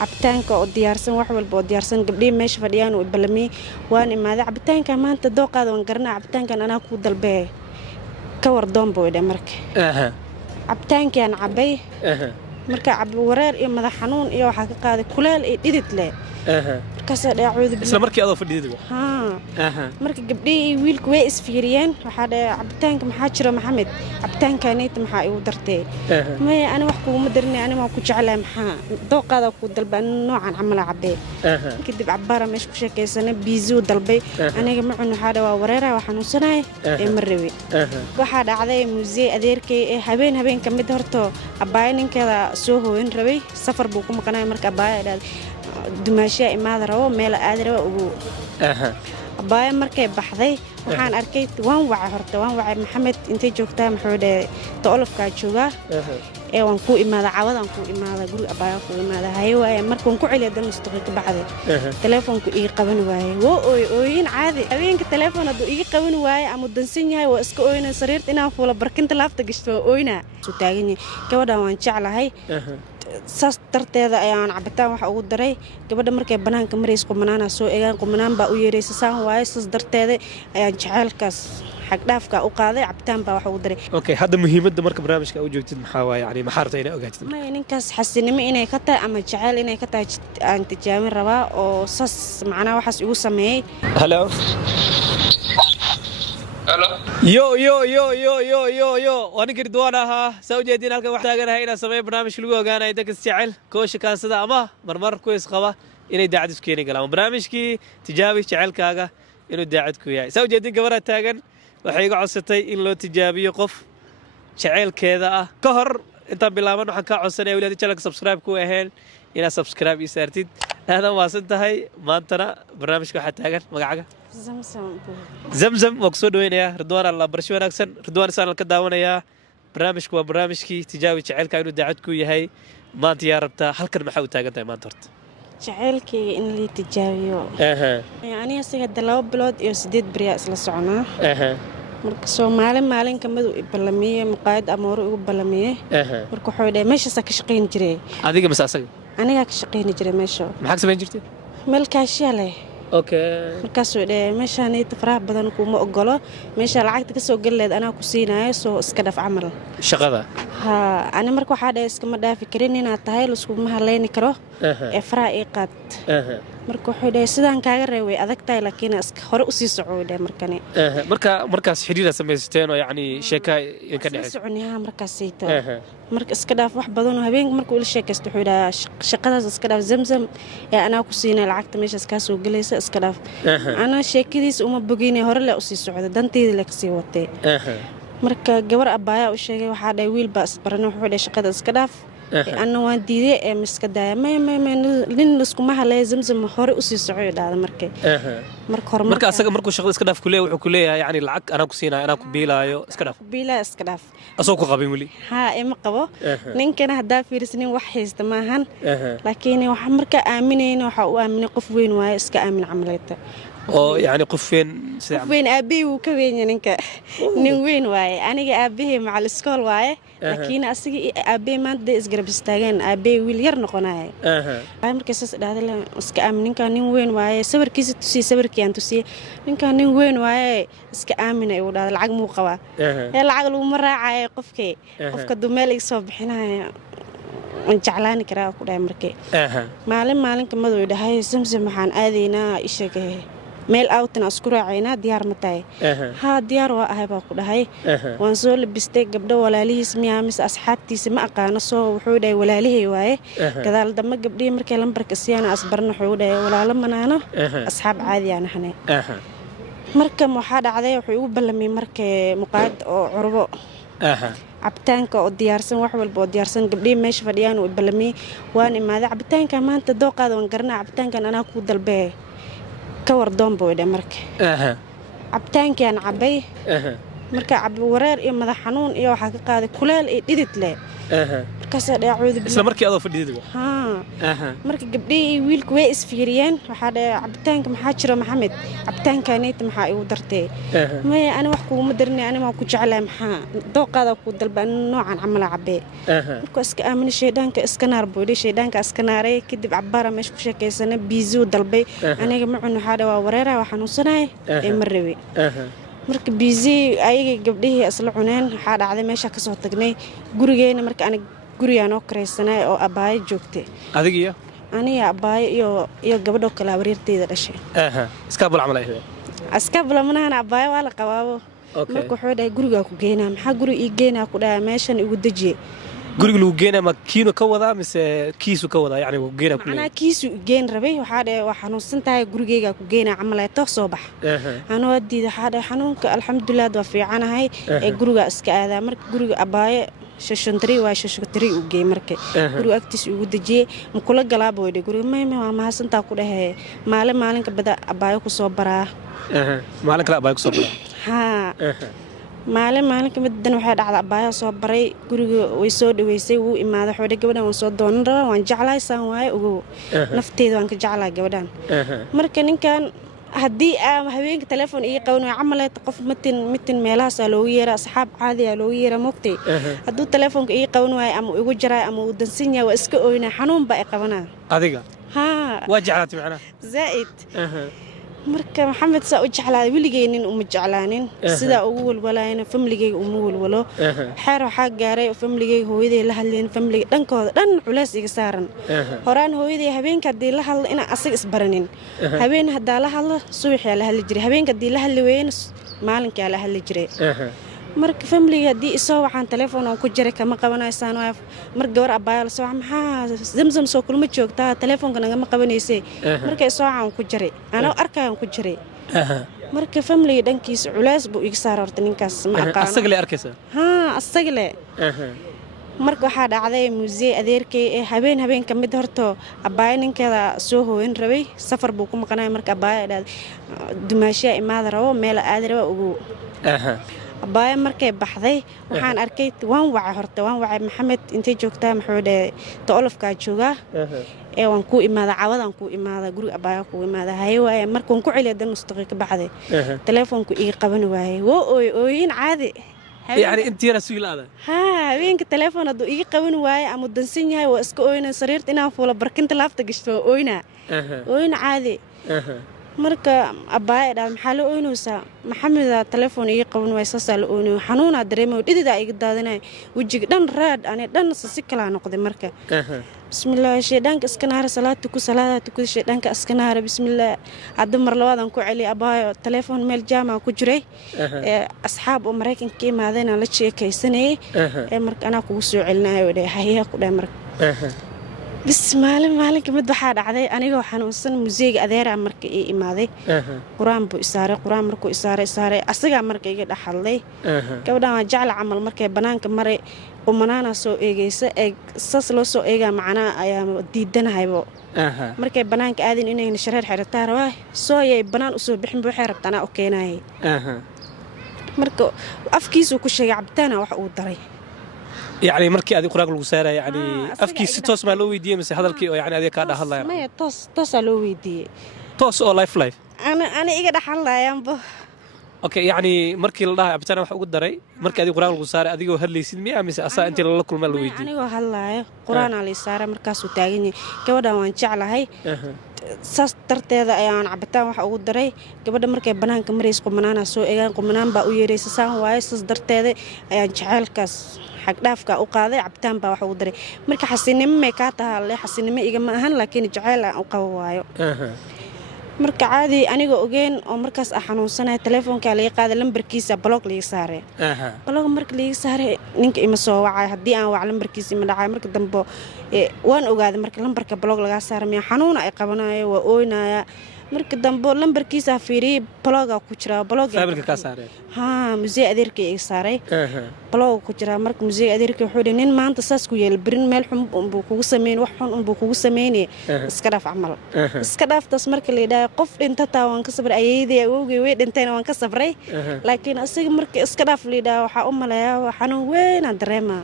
cabitaanka oo diyaarsan wax walba oo diyaarsan gabdhii meesha fadhiyaan oo balami waan imaaday cabitaanka maanta dooqaada waan garanaa cabitaankan anaa ku dalbee ka war doon booyda marka cabitaankan cabay marka cab wareer iyo madax xanuun iyo waxa ka qaaday kuleel iyo dhidid leh markaas dhaacooda isla markii aad fadhiday marka gabdhii wiilku way isfiiriyeen waxa dhaca cabitaanka maxaa jira maxamed cabitaankaanayta maxaa igu dartay ma ana wax kuuma darinay ana ma ku jeclaa maxaa dooqaada ku dalbay noocan camal cabay kadib cabara meesh ku sheekaysanay biizo dalbay aniga ma cuno waxa dhawa wareera waxaan u sanaay ee marrewi waxa dhacday musee adeerkay ee habeen kamid horto abaay ninkeeda soo hooyin rabay safar buu ku maqnaa marka abaay dumaashiya imaad rabo meel aad rabo ugu abaay markay baxday waxaan arkay waan wacay maxamed intee joogtaa maxuu dhahay toolofka jooga ee waan ku imaada cawadan ku imaada guri abaay ku imaada hay waay markaan ku celiyo dan istaqiiq baxday telefoonku ii qaban waayay ooyin caadi habeenka telefoonadu ii qaban waayay ama dansan yahay waa iska ooyina sariirta inaan fuulo barkinta laafta gashto ooyina soo taagan gabadhan waan jeclahay saas darteeda ayaan cabitaan waxa ugu daray gabadha markay banaanka mareys qumanaana soo eegaan qumanaan baa u yeeraysa saan waaye saas darteeda ayaan jaceelkaas xaq dhaafka u qaaday cabitaan baa waxa ugu daray okay hadda muhiimadda marka barnaamijka u joogtid maxaa waaye yani ma xarta inay ogaatid ma ninkaas xasinimo inay ka tahay ama jaceyl inay ka tahay aan tijaabin rabaa oo saas macnaa waxaas igu sameeyay hello yo وانا كنت وانا سوجيدين halka wax taaganahay inaan sameeyo barnaamij lagu ogaanayo dadka jecel koosha kaasada ama marmar ku isqaba inay daacad isku keenin galaan barnaamijkii tijaabi jecelkaaga inuu daacad ku yahay sawjeedin gabadha taagan waxay iga codsatay in loo tijaabiyo qof jecelkeeda ah ka hor inta bilaaban waxaan ka codsanayaa wiilada channelka subscribe ku aheen inaad subscribe ii saartid aad waasan tahay maantana barnaamijka waxa taagan magacaaga زمزم وقصود وينيا رضوان الله برشي وناكسن رضوان سان ka daawanaya barnaamijku waa barnaamijkii tijaabi jecelka inuu daacadku yahay maanta yaa rabtaa halkan maxaa u taagan tahay maanta horta jecelkayga in la tijaabiyo yani asiga 2 bilood iyo 8 bariya isla soconaa marka Soomaali maalin kamid u balamiye muqaayad amoor ugu balamiye marka wuxuu dhahay meesha ka shaqeyn jiray adiga masaasaga aniga ka shaqeyn jiray meesha maxaa sameyn jirtay meel kaashiya leh okay markaas oo meeshaan ay faraha badan kuma ogolo meesha lacagta ka soo galeed anaa ku siinayo soo iska dhaf amal shaqada ana marka waxa dhahay iska ma dhaafi karin inaad tahay lasku ma haleeni karo ee faraha ay qaad marka wuxuu dhahay sidaan kaaga reeway adag tahay laakiin iska hore u sii socodee markani markaas xiriir sameysteen oo yani sheeka ka dhaxay soconaha markaas sayto marka iska dhaaf wax badan oo habeen markuu ila sheekaysto wuxuu dhahay shaqadaas iska dhaaf zamzam ee anaa ku siinay lacagta meeshaas ka soo galaysa iska dhaaf ana sheekadiisa uma bogeynay hore la u sii socdo danteedii la ka sii watay marka gabar abaaya u sheegay waxa dhahay wiil baa isbaran wuxuu dhahay shaqada iska dhaaf ana waan diiday ee miska daaya nin isku ma halay zamzam hore u sii socdo dhaada marka asaga markuu shaqada iska dhaaf kuleeyahay wuxuu kuleeyahay yani lacag anaa ku siinaa anaa ku biilaayo iska dhaaf asoo ku qabin wali ima qabo ninkana hadaa fiirsnin wax haysta maahan laakiin waxa marka aaminayna waxa uu aaminay qof weyn waaye iska aamin camaleeta oo yani qof weyn aabay uu ka weyn ninka nin weyn waaye aniga aabay macal iskool waaye laakiin asiga aabay maanta isgarab istaageen aabay wiil yar noqonay ay markaas dhaadala iska aamin ninka nin weyn waaye sawirkiisa tusi sawirkiyan tusi ninka nin weyn waaye iska aamin ay u dhaad lacag muu qaba ee lacag lagu maraacay qofka dumeel iga soo bixinaya jaclaani karaa ku dhaay markay maalin kamadu dhahay samsam waxaan aadaynaa ishagay meel outna isku raacayna diyaar ma tahay diyaar waa ahay baa ku dhahay waan soo labistay gabdho walaalihiis miyaa asxaabtiisa ma aqaano soo wuxuu dhahay walaalihii waaye gadaal dambe gabdhii markay lambarka siiyana asbarna wuxuu dhahay walaalo manaano asxaab caadi aan ahnay marka waxa dhacday wuxuu ugu ballamay markay muqaad oo curbo cabitaanka oo diyaarsan wax walba oo diyaarsan gabdhii meesha fadhiyaan oo ballamay waan imaaday cabitaanka maanta dooqaada waan garanaa cabitaankan anaa ku dalbee ka war doon booyda marka cabitaankan cabay marka wareer iyo madax xanuun iyo waxa ka qaaday kuleel iyo dhidid leh markaasaa dhahay acuudu isla markii adoo fadhiday marka gabdhihii iyo wiilku way isfiiriyeen waxaa dhahay cabitaanka maxaa jira maxamed cabitaankaanayta maxaa igu dartee maya ani wax kuuma darinay ani waan ku jeclahay maxaa dooqaada ku dalba noocan camal cabee marka iska aamin sheedaanka iska naar boodhay sheedaanka iska naaray kadib cabbaara meesha ku sheekaysana biizuu dalbay aniga ma cun waxaa dhahay waa wareeraha waa xanuunsanahay ee ma rabi marka biizi ayaga gabdhihii isla cuneen waxaa dhacday meesha ka soo tagnay gurigeena marka aniga gurigaan oo karaysanay oo abaayo joogtay adigiyo aniga abaayo iyo gabadho kale wareerteeda dhashay iskaabul camal ahayd iskaabul manahana abaayo waa la qabaabo marka wuxuu dhahay gurigaa ku geynaa maxaa guri ii geynaa ku dhahay meeshan igu dejiye guriga lagu geynaa ma kiino ka wadaa mise kiisu ka wadaa yani wuu geynaa kulay ana kiisu geen rabay waxaa dhahay waa xanuunsan tahay gurigeyga ku geynaa camal ay soo bax anoo diiday waxaa dhahay xanuunka alxamdulilah waa fiicanahay ee guriga iska aadaa marka guriga abaayo shashantari waa shashantari u geey markay guriga agtiis ugu dajiyay ma kula galaabo way guriga ma waa mahadsantaa ku dhahay maalinka bada abaayo ku soo baraa maalin kale abaayo ku soo baraa maalin kamid dan waxay dhacday abaayo soo baray guriga way soo dhaweysay wuu imaaday xoodhay gabadhan waan soo doonan rabaa waan jeclahay saan waaye ogow nafteeda waan ka jeclahay gabadhan marka ninkan haddii habeenka telefoon ii qaban waa camaleed qof mitin meelahaasaa loogu yeera asxaab caadiyaa loogu yeera moogtay hadduu telefoonka ii qaban waayo ama igu jaraay ama uu dansan yahay waa iska ooynaa xanuun baa i qabanaa adiga waa jeclaatay macnaha zaa'id marka maxamed saa u jeclaaday weligeynin uma jeclaanin sidaa ugu walwalaayna famligeyga uma walwalo xeer waxaa gaaray famligeyga hooyaday la hadleen famliga dhankooda dhan culays iga saaran horaan hooyaday habeenka haddii la hadlo inaan asaga isbaranin habeen haddaa la hadlo subaxyaa la hadli jiray habeenka haddii la hadli weyna maalinkaa la hadli jiray marka famliga haddii isoo waxaan telefoon aan ku jiray kama qabanaysaan mar gabar abaayo la soo maxaa zamzam soo kulma joogtaa telefoonka nagama qabanaysay marka isoo waxaan ku jiray anoo arkayaan ku jiray marka famliga dhankiisa culays buu iga saar horta ninkaas ma aqaan asaga le arkaysa asaga le marka waxaa dhacday musee adeerkay ee habeen ka mid horto abaayo ninkeeda soo hooyan rabay safar buu ku maqanaya marka abaayo dhahday dumaashiya imaada rabo meel aadi raba ugu abaayo markay baxday waxaan arkay waan wacay maxamed intay joogtaa maxuu dhahay toolofkaa joogaa ee waan ku imaada cawadaan ku imaada guriga abaayo ku imaada haye waaye markaan ku celiya dan mustaqi ka baxday telefoonku ii qaban waaye woo ooyin caadi يعني انت رسول هذا habeenka telefoon haduu iga qaban waaye ama dansan yahay waa iska ooyna sariirta inaan fuulo barkinta laafta gashto ooyna caadi marka abaayo dhaal maxaa la ooynaysaa maxameda telefoon iga qaban waaye saasaa la ooynay xanuunaa dareemay dhididaa iga daadanay wejiga dhan raad ani dhan si kala noqday marka bismillaah sheedaanka iska naara salaada ku sheedaanka iska naara bismillaah hadda mar labaad aan ku celi abaayo telefoon meel jaama ku jiray asxaab oo Mareykanka ka imaadeen la sheekaysanay marka ana kugu soo celinayo hayaa ku dhaay marka bis maalin kamid waxaa dhacday anigoo xanuunsan museega adeera marka ii imaaday quraan buu isaaray quraan markuu isaaray asaga marka iga dhaxalay gabadhan waa jecel camal markay banaanka maray qumanaana soo eegaysa sas loo soo eegaa macnaa ayaa diidanahaybo markay banaanka aadin inay shareer xirataa rabaa soo yay banaan u soo bixin waxay rabtaan oo keenay marka afkiisu ku sheegay cabtaana wax uu daray يعني markii aad quraanka lagu saaray yani afkiisa toos ma loo weydiiyay mise hadalkii oo yani aad ka dhaxlayaan ma toos loo weydiiyay toos oo life ana iga dhaxlayaanba okay yani markii la dhahay abtaan wax ugu daray markii aad quraanka lagu saaray adigoo hadlaysid miya mise asaa intii la kulma la weydiiyay anigoo hadlayo quraan ali saaray markaas uu taagan yahay gabadhan waan jeclahay saas darteeda ayaan cabitaan wax ugu daray gabadha markay banaanka marayso qumanaana soo eegaan qumanaan baa u yeeraysa saan waaye saas darteeda ayaan jaceelkaas xaq dhaafka u qaaday cabitaan baa wax ugu daray marka xasinimo ma ka tahay xasinimo iga ma ahan laakiin jaceyl aan u qabo waayo marka caadi aniga ogeen oo markaas xanuunsanay telefoonka la qaaday lambarkiisa block la saaray block marka la saaray ninka ima soo wacay hadii aan wac lambarkiisa ma dhacay marka dambe waan ogaaday marka lambarka block laga saaray ma xanuun ay qabanayo waa ooynaya marka dambe lambarkiisa fiiriyay bloga ku jira bloga familka ka saaray musee adeerkay ay saaray bloga ku jira marka musee adeerkay wuxuu dhigay nin maanta saas ku yeel birin meel xun buu kugu sameeyay wax xun buu kugu sameeyay iska dhaaf amal iska dhaaftas marka la yiraahdo qof dhinta taa waan ka sabray ayeeyday awowgay way dhinteen waan ka sabray laakiin asiga marka iska dhaaf la yiraahdo waxa u maleeyaa xanuun weyn aan dareema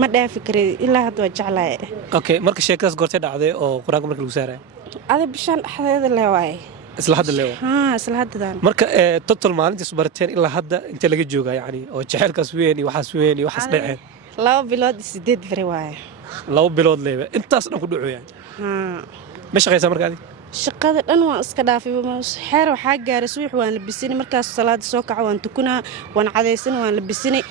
ma dhaafi karay ilaa hadda waa jeclahay. Okay, marka sheekadaas goortay dhacday oo quraanka markii lagu saaray ada bishaan dhexdeeda le waaye isla hadda leeyo isla haddan marka total maalintii isku barateen ilaa hadda inta laga joogaa yani oo jaceylkaas weyn iyo waxaas dhaceen 2 bilood 8 bari waaye 2 bilood leeyo intaas dhan ku dhucuyaan ma shaqaysaa marka adiga shaqada dhan waan iska dhaafay xeer waxaa gaaray subax waan labisinay markaas salaada soo kaco waan tukunaa waan cadaysan waan labisinay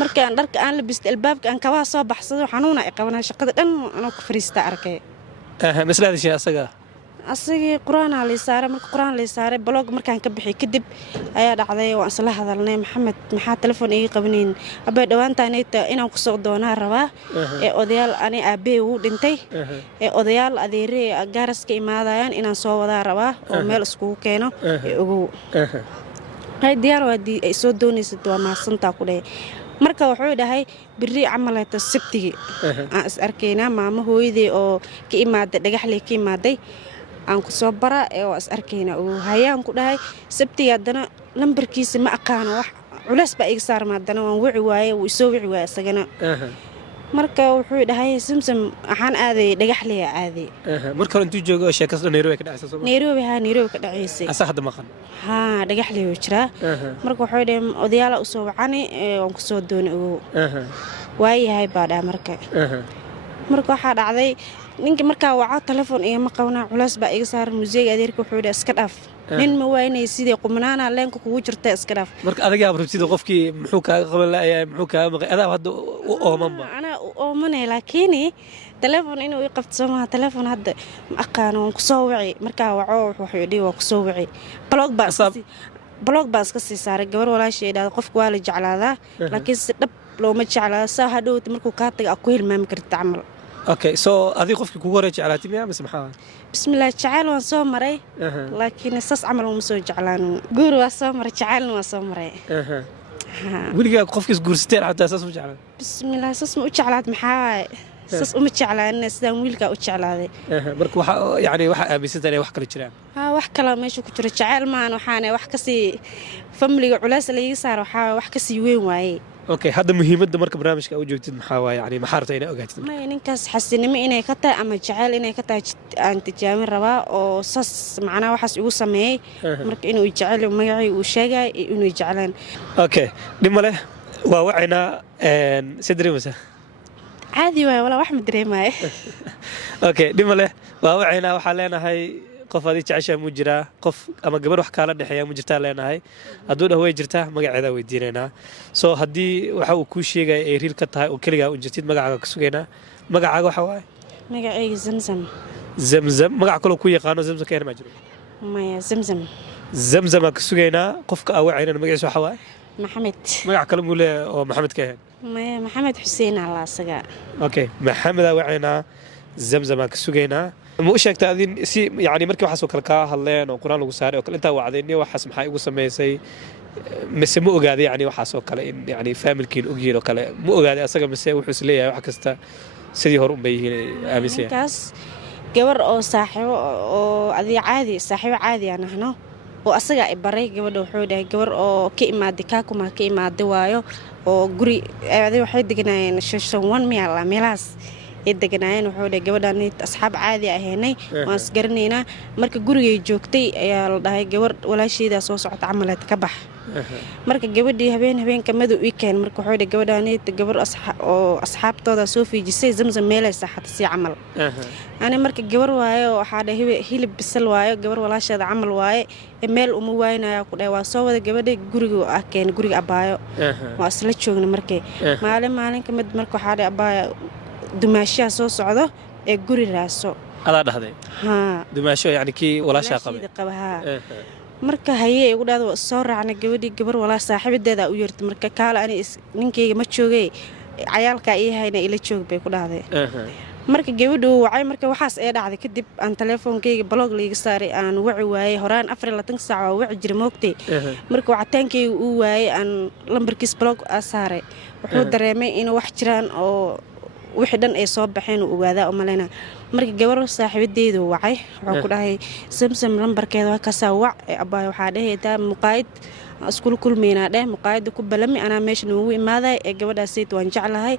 markaan dharka aan labistay albaabka aan kabaha soo baxsado xanuuna ay qabanaa shaqada dhan anoo ku fariista arkay maslaadii asagii quraana la saaray marka quraan la saaray blog markaan ka bixi kadib ayaa dhacday waan isla hadalnay maxamed maxaa telefoon iga qabaneen abay dhawaantaanayta inaan ku soo doonaa rabaa ee odayaal ani aabay uu dhintay ee odayaal adeerey gaaraska imaadayaan inaan soo wadaa rabaa oo meel isku keeno ugu hay diyaar waadi ay soo doonaysid waa maasanta ku dhay marka wuxuu dhahay biri camalayta sabtigi aan is arkaynaa maamo hooyadii oo ka imaaday dhagaxley ka imaaday aan ku soo bara ee waa is arkaynaa oo hayaan ku dhahay sabtigi haddana lambarkiisa ma aqaano wax culays baa iga saarma haddana waan wici waaye wuu soo wici waaye isagana marka wuxuu dhahay samsam waxaan aaday dhagaxley aaday marka hore intuu joogo sheekada Nairobi ka dhacaysa Soomaaliya Nairobi ka dhacaysay asa hadda maqan dhagaxley uu jira marka wuxuu dhahay odayaal u soo wacani waan ku soo doonay oo waayahay baadha marka waxa dhacday ninka marka waca telefoon iyo ma qabna culays baa iga saar muusiga adeerka wuxuu dhahay iska dhaaf nin ma waynay sidii qumnaana leenka kugu jirta iska dhaaf marka adiga abrabtida qofkii muxuu kaaga qaban laayay muxuu kaaga maqay adaa hadda u oomanba ana u oomanay laakiin telefoon inuu i qabto sama telefoon hadda ma aqaano ku soo wici marka waco wuxuu yidhi waa ku soo wici blog baa iska sii saaray gabar walaasheeda qofku waa la jeclaadaa laakiin si dhab looma jeclaa saa hadhowt markuu ka tago ku hilmaami kartaa amal okay so adi qofkii kugu hore jeclaatay miyaa mise maxaa bismillaah jacayl waan soo maray laakiin saas amal uma soo jeclaan guur waa soo maray jacaylna waa soo maray wiligaa qofkiis guursateen xataa saas u jeclaan bismillaah saas ma u jeclaad maxaa saas uma jeclaan sidaan wiilka u jeclaaday marka waxa yani waxa aaminsantaa inay wax kala jiraan wax kala meesha ku jira jacayl maan waxaana wax ka sii family culays la iga saar waxa wax ka sii weyn waaye okay hadda muhiimadda marka barnaamijka u joogtid maxaa waaye yani ma xarta inay ogaatid ma ninkaas xasinimo inay ka tahay ama jacayl inay ka tahay aan tijaabin rabaa oo saas macnaha waxaas igu sameeyay marka inuu jacayl magacii uu sheegay inuu jeclaan okay dhimale waa wacayna sidrimasa caadi waay wala wax ma dareemaay okay dhimale waa wacayna waxa leenahay qof adii jeceshaa mu jiraa qof ama gabar wax kala dhaxeeya mu jirtaa leenahay hadduu dhaw way jirtaa magaceeda weydiinaynaa soo haddii waxa uu kuu sheegay ay riil ka tahay oo keligaa u jirtid magacaaga ka sugaynaa magacaaga waxa waaye magacayga zamzam magac kaloo ku yaqaano zamzam ka yar maa jiro maya zamzam ka sugaynaa qofka aa wacaynana magaciisa waxa waaye maxamed magac kale muu leeyahay oo maxamed ka ahayn maya maxamed xuseen alla asaga okay maxamed aa wacaynaa zamzam ka sugaynaa ma u sheegtaa adin si yani markii waxaasoo kale kaa hadleen oo quraan lagu saaray oo kale intaa wacdayniyo waxaas maxaa igu samaysay mise ma ogaaday yani waxaasoo kale in yani faamilkiin ogyihiin oo kale ma ogaaday asaga mise wuxuu is leeyahay wax kasta sidii hore unbay yihiin aaminsan ninkaas gabar oo saaxiibo oo adii caadi saaxiibo caadi aan ahno oo asaga ay baray gabadha wuxuu dhahay gabar oo ka imaaday kaakuma ka imaaday waayo oo guri aday waxay deganaayeen shan miya meelahaas deganaayeen wuxuu dhahay gabadhan asxaab caadi ahaynay waan is garanaynaa marka gurigay joogtay ayaa la dhahay gabar walaasheeda soo socota camaleed ka bax marka gabadhii habeenka madow ii keen marka wuxuu dhahay gabadhan gabar oo asxaabtooda soo fiijisay zamzam meelay saaxatay si camal ani marka gabar waaye waxaa dhahay hilib bisal waaye gabar walaasheeda camal waaye meel uma waynaya ku dhahay waa soo wada gabadha guriga ah keen guriga abaayo waa isla joogna markay maalin ka mid marka waxaa dhahay abaayo dumaashiya soo socdo ee guri raaso adaa dhahday dumaasho yani kii walaashaa qabay marka hayee ugu dhahdo soo raacna gabadhii gabar walaa saaxiibadeeda u yeertay marka kaala ani ninkeyga ma joogay cayaalkaa ii hayna ila joog bay ku dhahday marka gabadhu wacay marka waxaas ee dhacday kadib aan telefoonkeyga blog liiga saaray aan waci waayey horaan 24 saac waa waci jiray moogtay marka wacitaankeyga uu waayey aan lambarkiis blog saaray wuxuu dareemay in wax jiraan oo wixii dhan ay soo baxeen uu ogaadaa umaleyna marka gabar saaxiibadeedu wacay wuxuu ku dhahay samsam lambarkeeda waa ka soo wac abaa waxaa dhaheedaa muqaayid iskul kulmeynaa dheh muqaayada ku balami anaa meesha noogu imaaday ee gabadhaasayt waan jeclahay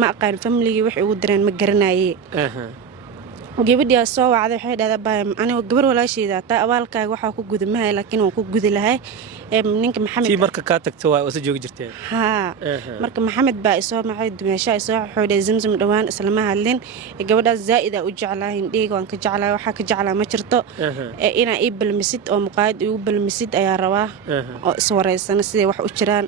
ma aqaan familygii wax ugu direen ma garanaye gabadhii soo wacday waxay dhahdaa aniga gabar walaashayda taa abaalkaaga waxaa ku gudamahay laakiin waan ku gudi lahay ninka maxamed tii marka ka tagtay waa wasa joogi jirteen marka maxamed baa isoo macay dumeesha isoo xoodhay zamzam dhawaan islama hadlin gabadhaas zaa'ida u jeclaa hindhiga waan ka jeclaa waxa ka jeclaa ma jirto inaa ii balmisid oo muqaayad igu balmisid ayaa rabaa oo iswareysana siday wax u jiraan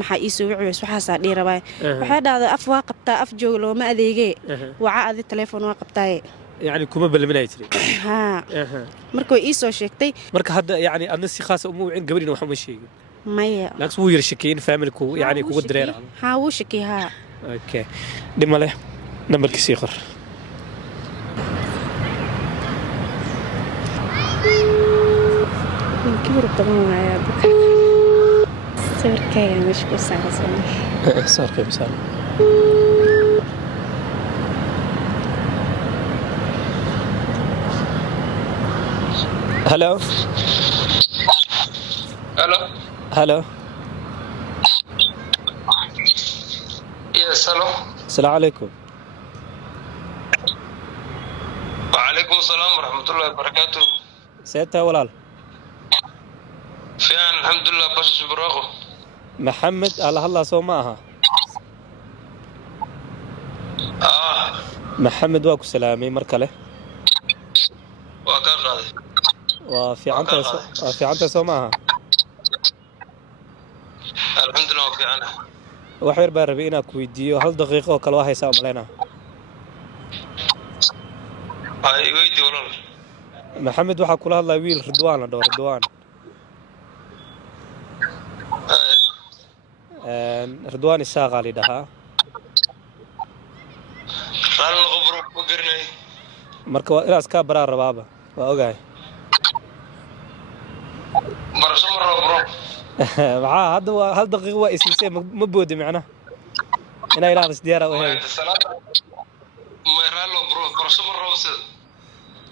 maxaa ii soo wiciweys waxaasaa dhii rabaa waxay dhahdaa af waa qabtaa af jooga looma adeegee waca adi telefoon waa qabtaaye يعني كوما بالمناية تري مركو إيسو شكتي مركو هذا يعني أنا سي خاصة أمو عند قبلنا وحنا مشي مايا لكن هو يرشكين فاهم كو يعني كو درير ها هو شكي ها أوكي دم له نمبر كسيخر كبر طبعا يا صار كي مش قصة صار كي بسال هلو هلو هلو يس هلو السلام عليكم وعليكم السلام ورحمة الله وبركاته سيدتا ولال فيان الحمد لله بس براغو محمد الله سو معها محمد واكو سلامي مركله وكان غادي وفي عنتا سو معها الحمد لله وفي عنها وحير باربي إنا كويديو هل دقيقة وكلا واحد يساوم علينا هاي ويدي ولال محمد waxaa kula hadlaa wiil Ridwaan la dhaw Ridwaan Ridwaan isaaq ali dhaha raan lagu baro ku garnay marka waa ilaas ka baraa rabaaba waa ogahay barasho mar baro waxa hadda waa hal daqiiqo waa isisay ma boodi macna ina ilaa isdiyaara oo hay ma raalo baro barasho mar rawsad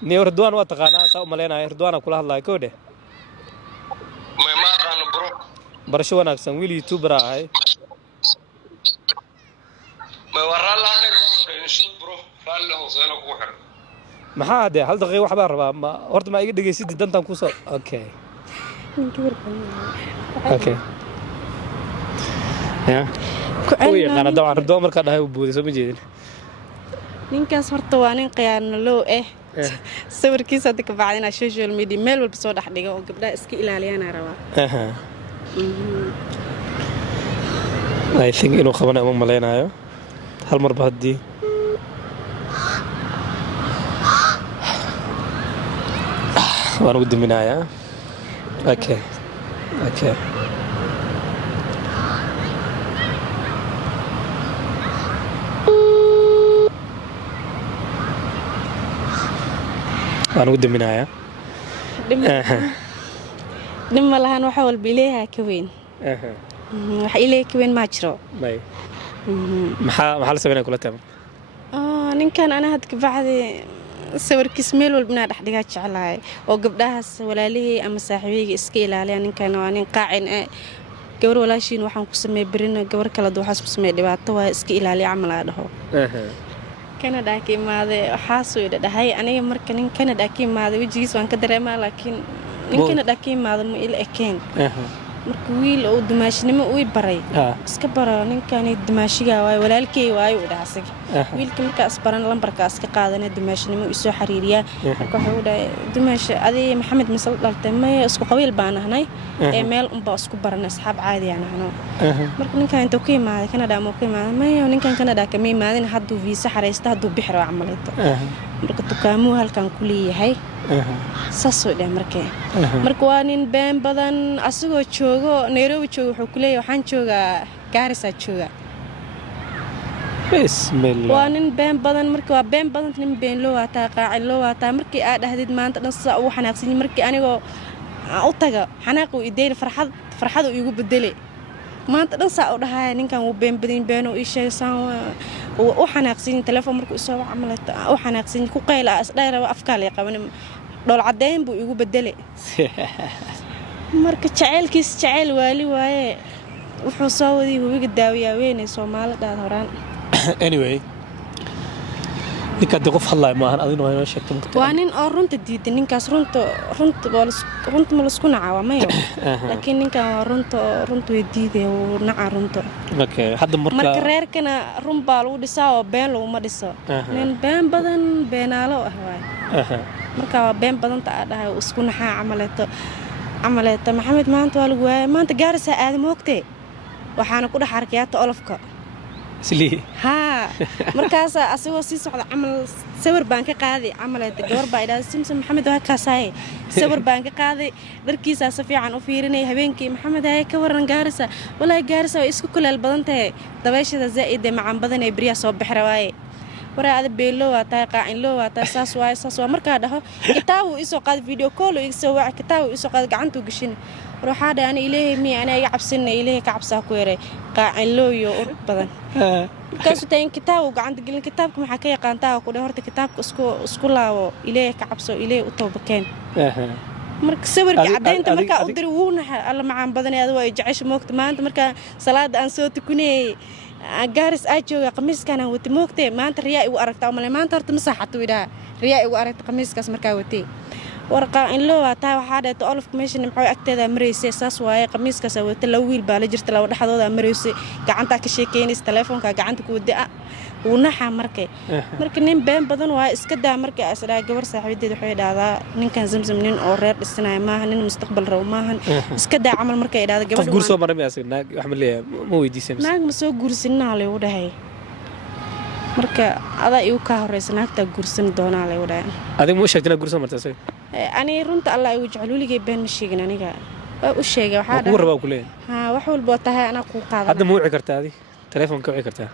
ni Ridwaan waa taqaanaa saa u maleynaa Ridwaan kula hadlaa koode ma aqaan baro barasho wanaagsan wiil youtuber ahay ma waraala aniga insha baro raalo hoosena ku xir maxaa hade hal daqiiqo wax baan rabaa horta ma iga dhageysid dantan ku soo okay okay ya kuwi qana dawaan Ridwaan marka dhahay u boodayso ma jeedin ninkaas horta waa nin qiyaano loo sawirkiisa dadka bacdina social media meel walba soo dhaxdhiga oo gabdhaha iska ilaaliyana rabaa I think inuu qabana ama maleynayo hal mar baadii waan ugu diminayaa okay waan ugu diminayaa dhima lahaan waxa walba ileeyahay ka weyn waxa ileeyahay ka weyn ma jiro maxaa la sameynaa kula taam ninkan ana had ka bacdi sawirkiis meel walba inaa dhaxdhigaa jeclahay oo gabdhahaas walaalihii ama saaxiibeyga iska ilaaliya ninkan waa nin qaacin gabar walaashiin waxaan ku sameey birina gabar kale waxaas ku sameey dhibaato waa iska ilaaliya camal aa dhaho Canada ka imaaday waxaa soo dhahay aniga marka nin Canada ka imaaday wajigiis waan ka dareemaa laakiin nin Canada ka imaaday ma ila ekeen marka wiil oo dumaashnimo uu baray iska baro ninkan dumaashiga waay walaalkay waay u dhaasay wiilka marka asbaran lambarkaas ka qaadanay dumaashnimo isoo xariiriya marka wuxuu dhahay dumaasha adii Maxamed masal dhaltay ma isku qabiil baan ahnay meel un baa isku baranay asxaab caadi aan ahno marka ninkan intuu ka imaaday Canada ma ka imaaday ma ninkan Canada ka imaadin hadduu visa xareysta hadduu bixiro camalayto marka dukaamo halkan ku leeyahay saasoo dhan marka waa nin been badan asagoo joogo Nairobi joogo wuxuu ku leeyahay waxaan joogaa Garissa jooga bismillah waa nin been badan marka waa been badan nin been loo waataa qaacin loo waataa markii aad dhahdid maanta dhan saa uu xanaaqsan markii anigoo u taga xanaaqo ideen farxad igu bedelay maanta dhan saa u dhahay ninkan uu been badin been oo ii sheegsan u xanaaqsan telefoon markuu soo camalata u xanaaqsan ku qayl isdheer afka la qaban dhool cadeyn buu igu bedelay marka jaceylkiis jaceyl waali waaye wuxuu soo waday hubiga daawiyaa weynay Soomaalida horaan anyway ninka qof hadlay maahan adina waa inoo sheegtay waa nin oo runta diiday ninkaas runta ma la isku nacaa mayo laakiin ninkan waa runta way diiday oo naca runta okay hadda marka reerkana run baa lagu dhisaa oo been lagu ma dhiso nin been badan beenaalo ah waay marka waa been badan taa dhahay isku naxaa camaleeto maxamed maanta waa lagu waayay maanta gaarisa aad moogtay waxaana ku dhaxarkiyaata olofka سلي ها مركز أسوأ سيس على عمل سور بانك قاضي عملت جور بايدا سمسم محمد وهكاساي سور بانك قاضي دركيس أسفي عن أفيرني هبينكي محمد هاي كورن جارسة ولا جارسة وإسكو كل البدنته دوايش ذا زائد مع بدن إبريا صوب بحرواي ورا هذا بيلو وتاقع إن لو وتساس واي مركز ده كتاب وإسو قاد فيديو كول وإسو كتاب وإسو قاد عنده قشين روح هذا أنا إليه مي أنا يعبسني إليه كعبسة كويرة قاعن لو يورد بدن كاسو تين كتاب وقعند قلنا كتابكم حكاية قانتها وكل هرت كتابك اسكو لاو إليه كعبسة إليه وتوبكين marka sawirka cadaynta marka u dir wuunaha alla macaan badan ee way jeceshay moogta maanta marka salaada aan soo tukunay gaaris ay jooga qamiiskan aan wati moogtay maanta riyaa igu aragtaa ma maanta horta ma saxato widaa riyaa igu aragta qamiiskaas marka watay warqa in loo wataa waxa dhayto olofka meesha nimxoo agteeda mareysay saas waaye qamiiskaas wata la wiil baa la jirta la dhaxdooda mareysay gacanta ka sheekeynaysa telefoonka gacanta ku wadaa ونحى مركي nin been badan waa iska daa markii asraa gabar saaxiibadeed waxay dhaadaa ninkan zamzam nin oo reer dhisnaa maahan nin mustaqbal raw maahan iska daa amal markay dhaada gabadh guur soo maray asig naag wax ma leeyahay ma weydiisay naag ma soo guursinaa lay u dhahay marka ada iu ka horeysa naagta guursan doonaa lay u dhahay adiga ma sheegtay guur soo martay asig ani runta Allah igu jecluligay been ma sheegin aniga waa u sheegay waxa dhahay guur baa ku leeyahay ha wax walba tahay ana ku qaadan hadda ma wici kartaa adiga telefoonka wici kartaa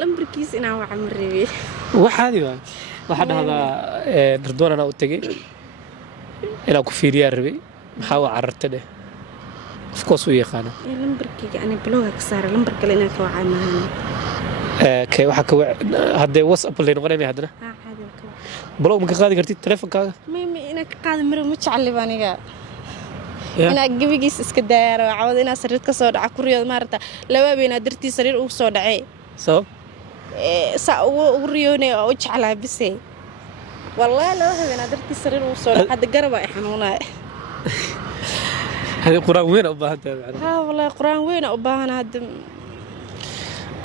lambarkiis inaan wax marreeyay waxaadi waxa dhahda dardoon ana u tagay ila ku fiiriyaa rabay maxaa waa carartay of course uu yaqaan lambarkiga ana blog ka saar lambar kale inaan ka wacay maahan kay waxa ka hadda WhatsApp leen qoranay hadana caadi ka blog ma ka qaadi kartid telefoonkaaga ma ina ka qaadi mar ma jecel aniga ina gabigiis iska daayaro cawad ina sariir ka soo dhaca ku riyood maarta laba beena dartii sariir uu soo dhacay sabab saa ugu riyoonay oo jeclaa bisay wallahi loo habeenaa dartii sariir uu soo dhacay garab ay xanuunay hadi quraan weyn u baahan tahay ha wallahi quraan weyn u baahan hada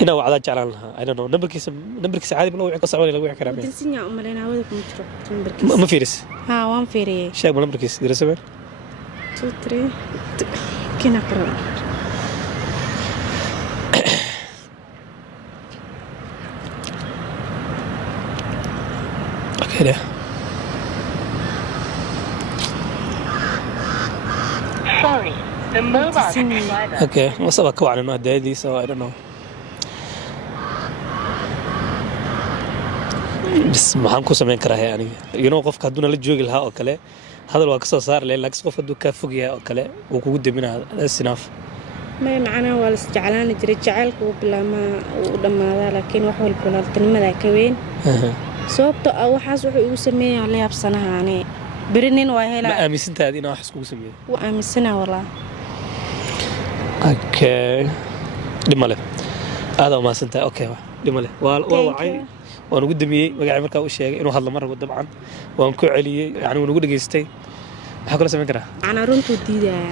ina wacda jeclaan lahaa I don't know numberkiisa caadi ma wixii ka socday lagu wixii karaa dinsinya u maleynaa wada kuma jiro numberkiisa ma fiiris ha waan fiiriyay sheeg numberkiisa dirasabeen 2 3 kina qaro كده Sorry, the mobile subscriber. Okay, what's up كوعنا إنه هدايدي so I don't know. بس ما حنكون سمين كراهة يعني. You know قف كهدونا للجوج الها أو كله. هذا الوقت صار لين لكن قف كهدو كافوجيا أو كله وكود منها السناف. ما معنا ولا استعلان جري جعلك وبلا ما ولما هذا لكن وحول كل التنمى ذا كوين. sababtoo ah waxaas wuxuu u sameeyay la yaabsanaani birinin waa helaa ma aaminsantaad inaa wax isku sameeyo waa aaminsana walaa okay dimale aad oo maasantaa okay dimale waa wacay waan ugu damiyay magacay markaa u sheegay inuu hadlo mar rabo dabcan waan ku celiyay yani waan ugu dhageystay waxa kala sameyn karaa ana runtu diidaa